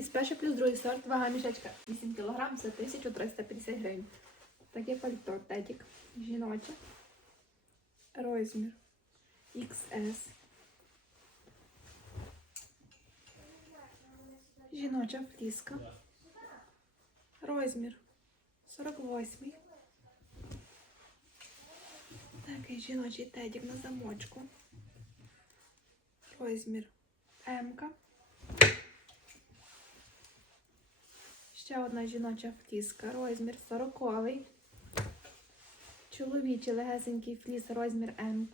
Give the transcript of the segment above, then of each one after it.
фліс, перший плюс другий сорт, вага мішечка 8 кг за 1350 гривень. Таке пальто, тедік, жіноче. Розмір XS. Жіноча фліска. Розмір 48. Такий жіночий тедік на замочку. Розмір М. -ка. Ще одна жіноча фліска. Розмір 40. Чоловічий легесенький фліс, розмір М.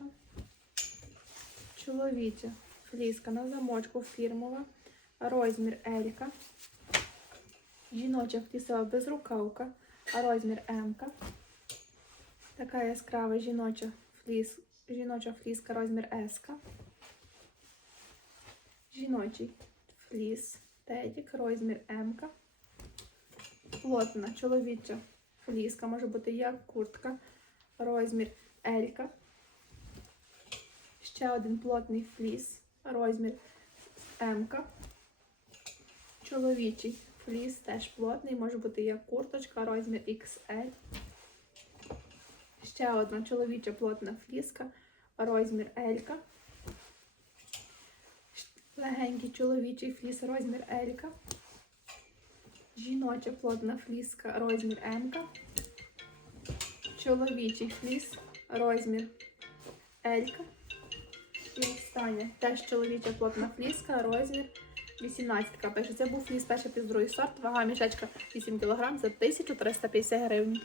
Чоловіча фліска на замочку фірмова. Розмір L. -ка. Жіноча флісова безрукавка. Розмір М. Така яскрава жіноча фліс, жіноча фліска, розмір. -ка. Жіночий фліс, тедік, розмір М. Плотна чоловіча фліска, може бути як куртка, розмір L. -ка. Ще один плотний фліс, розмір М. -ка. Чоловічий фліс теж плотний, може бути як курточка, розмір XL. Ще одна чоловіча плотна фліска, розмір L. -ка. Легенький чоловічий фліс, розмір L. Жіноча плотна фліска, розмір М. Чоловічий фліс, розмір L. І остання теж чоловіча плотна фліска, розмір 18. Пише, це був фліс перший плюс другий сорт, вага мішечка 8 кг за 1350 гривень.